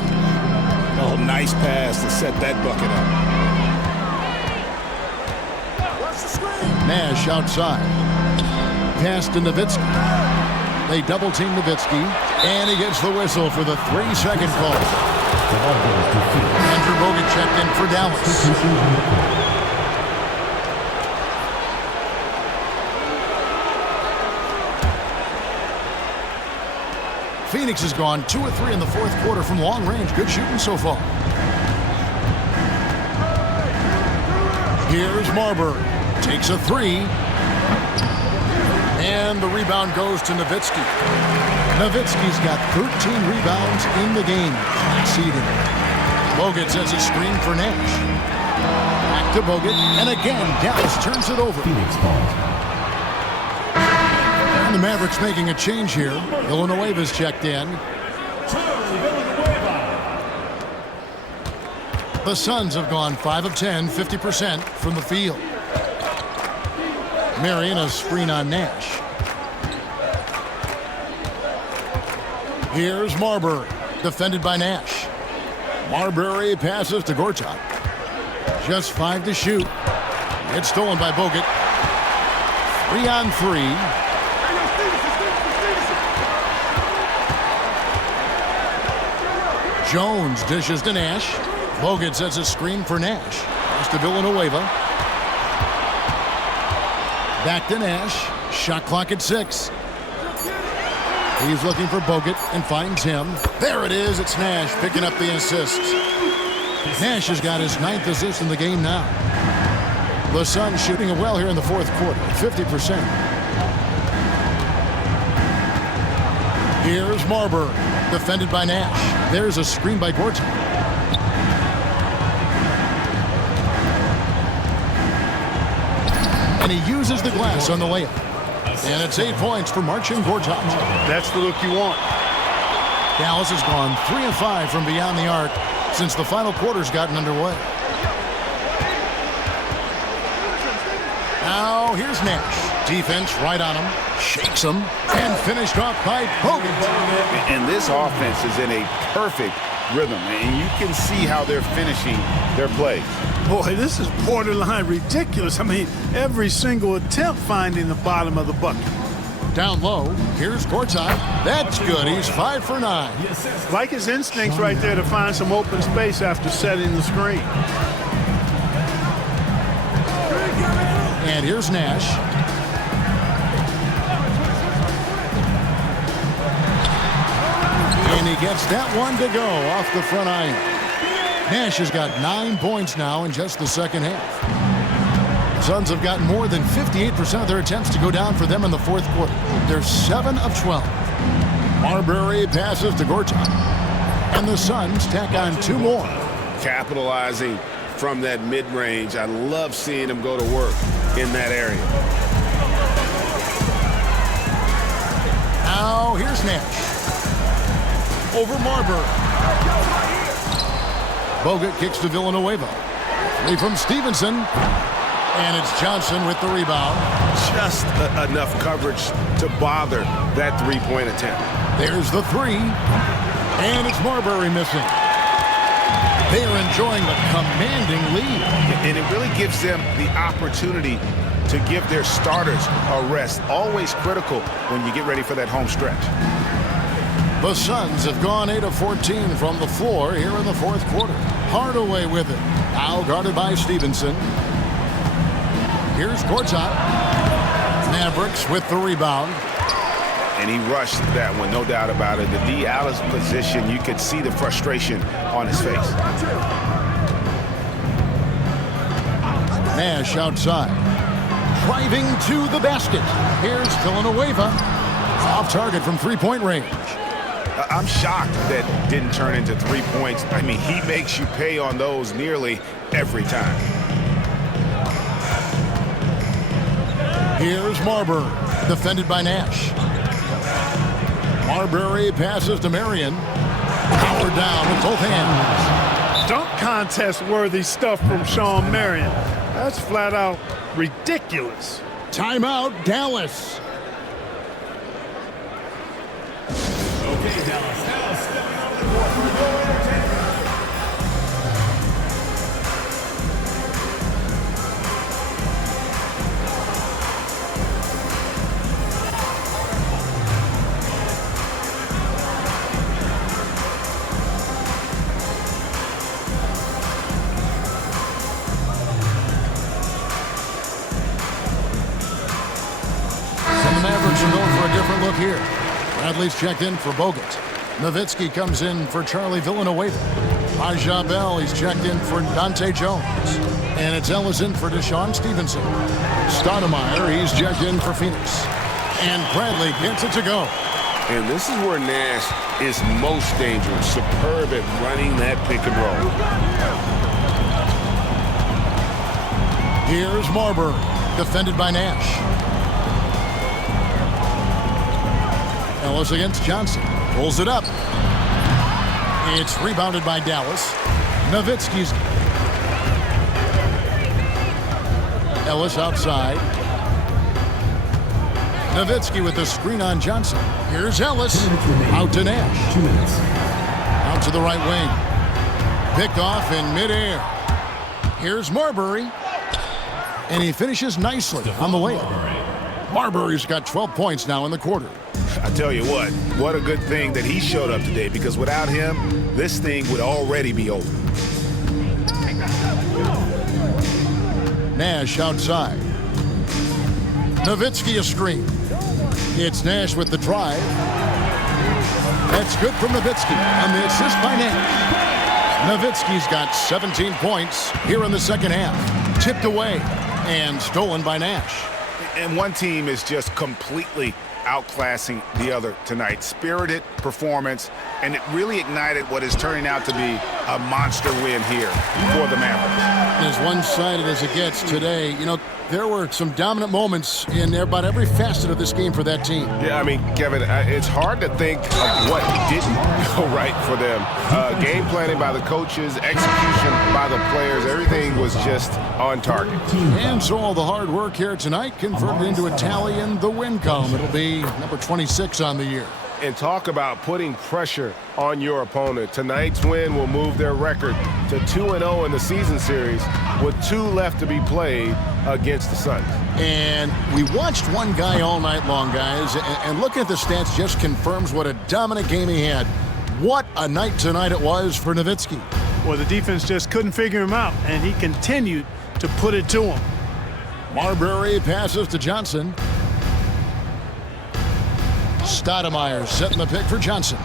Oh, nice pass to set that bucket up. Nash outside. Pass to Nowitzki. They double team Nowitzki. And he gets the whistle for the 3-second call. Andrew Bogut checked in for Dallas. Phoenix has gone 2 of 3 in the fourth quarter from long range. Good shooting so far. Here's Marbury. Takes a 3. And the rebound goes to Nowitzki. Nowitzki's got 13 rebounds in the game. Exceeding. Bogut sets a screen for Nash. Back to Bogut. And again, Dallas turns it over. And the Mavericks making a change here. Villanueva's checked in. The Suns have gone 5 of 10, 50% from the field. Marion a screen on Nash. Here's Marbury, defended by Nash. Marbury passes to Gortat. Just 5 to shoot. It's stolen by Bogut. 3 on 3. Jones dishes to Nash. Bogut sets a screen for Nash. Pass to Villanueva. Back to Nash. Shot clock at 6. He's looking for Bogut and finds him. There it is. It's Nash picking up the assist. Nash has got his 9th assist in the game now. The Suns shooting it well here in the fourth quarter. 50%. Here's Marbury, defended by Nash. There's a screen by Gortat. And he uses the glass on the layup. And it's 8 points for Marcin Gortat. That's the look you want. Dallas has gone 3 of 5 from beyond the arc since the final quarter's gotten underway. Now here's Nash. Defense right on him. Shakes him. And finished off by Bogut. And this offense is in a perfect rhythm, and you can see how they're finishing their plays. Boy, this is borderline ridiculous. I mean, every single attempt finding the bottom of the bucket. Down low, here's courtside. That's good. He's 5 for 9. Like his instincts right there to find some open space after setting the screen. And here's Nash. And he gets that one to go off the front iron. Nash has got 9 points now in just the second half. The Suns have gotten more than 58% of their attempts to go down for them in the fourth quarter. They're 7 of 12. Marbury passes to Gortat. And the Suns tack on 2 more. Capitalizing from that mid-range. I love seeing him go to work in that area. Now here's Nash. Over Marbury. Bogut kicks to Villanueva. 3 from Stevenson. And it's Johnson with the rebound. Just enough coverage to bother that three-point attempt. There's the 3. And it's Marbury missing. They're enjoying the commanding lead. And it really gives them the opportunity to give their starters a rest. Always critical when you get ready for that home stretch. The Suns have gone 8 of 14 from the floor here in the fourth quarter. Hardaway with it. Now guarded by Stevenson. Here's Gortat. Mavericks with the rebound. And he rushed that one, no doubt about it. The D out of position, you could see the frustration on his face. Nash outside. Driving to the basket. Here's Villanueva. Off target from three-point range. I'm shocked that didn't turn into 3 points. I mean, he makes you pay on those nearly every time. Here's Marbury, defended by Nash. Marbury passes to Marion. Powered down with both hands. Dunk contest-worthy stuff from Sean Marion. That's flat out ridiculous. Timeout, Dallas. Okay, Dallas, now stepping on the court for your entertainment. And the Mavericks are going for a different look here. Bradley's checked in for Bogut. Nowitzki comes in for Charlie Villanueva. Aja Bell, he's checked in for Dante Jones. And it's Ellis in for Deshaun Stevenson. Stoudemire, he's checked in for Phoenix. And Bradley gets it to go. And this is where Nash is most dangerous. Superb at running that pick and roll. Here's Marbury, defended by Nash. Ellis against Johnson. Pulls it up. It's rebounded by Dallas. Nowitzki's. Ellis outside. Nowitzki with the screen on Johnson. Here's Ellis. Out to Nash. 2 minutes. Out to the right wing. Picked off in midair. Here's Marbury. And he finishes nicely on the layup. Marbury's got 12 points now in the quarter. I tell you what a good thing that he showed up today, because without him, this thing would already be over. Nash outside. Nowitzki a screen. It's Nash with the drive. That's good from Nowitzki, and the assist by Nash. Nowitzki's got 17 points here in the second half. Tipped away and stolen by Nash. And one team is just completely outclassing the other tonight. Spirited performance, and it really ignited what is turning out to be a monster win here for the Mavericks. As one-sided as it gets today, you know, there were some dominant moments in about every facet of this game for that team. Yeah, I mean, Kevin, it's hard to think of what didn't go right for them. Game planning by the coaches, execution by the players, everything was just on target. And so all the hard work here tonight converted into a tally in the win column. It'll be number 26 on the year. And talk about putting pressure on your opponent. Tonight's win will move their record to 2-0 in the season series with 2 left to be played against the Suns. And we watched one guy all night long, guys, and looking at the stats just confirms what a dominant game he had. What a night tonight it was for Nowitzki. Well, the defense just couldn't figure him out, and he continued to put it to him. Marbury passes to Johnson. Stoudemire setting the pick for Johnson.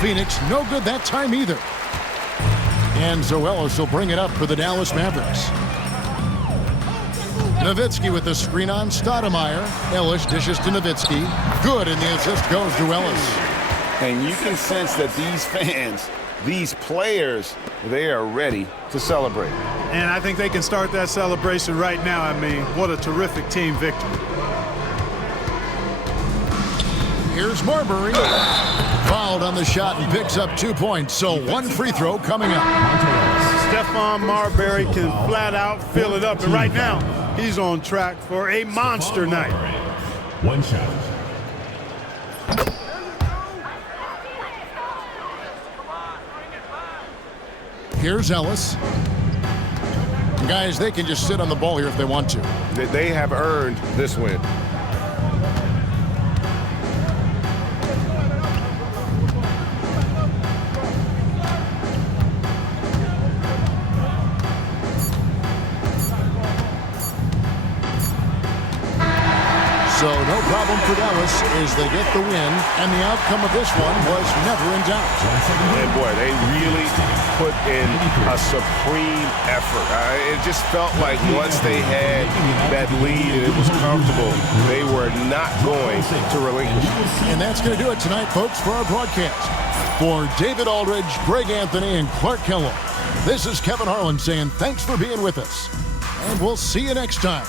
Phoenix no good that time either. And Zoelos will bring it up for the Dallas Mavericks. Nowitzki with the screen on Stoudemire. Ellis dishes to Nowitzki. Good, and the assist goes to Ellis. And you can sense that these fans, these players, they are ready to celebrate. And I think they can start that celebration right now. I mean, what a terrific team victory. Here's Marbury. Fouled on the shot and picks up 2 points. So 1 free throw coming up. Stephon Marbury can flat out fill it up. And right now, he's on track for a monster night. 1 shot. Here's Ellis. Guys, they can just sit on the ball here if they want to. They have earned this win. So no problem for Dallas as they get the win, and the outcome of this one was never in doubt. And boy, they really put in a supreme effort. It just felt like once they had that lead and it was comfortable, they were not going to relinquish. And that's going to do it tonight, folks, for our broadcast. For David Aldridge, Greg Anthony, and Clark Kellogg, this is Kevin Harlan saying thanks for being with us, and we'll see you next time.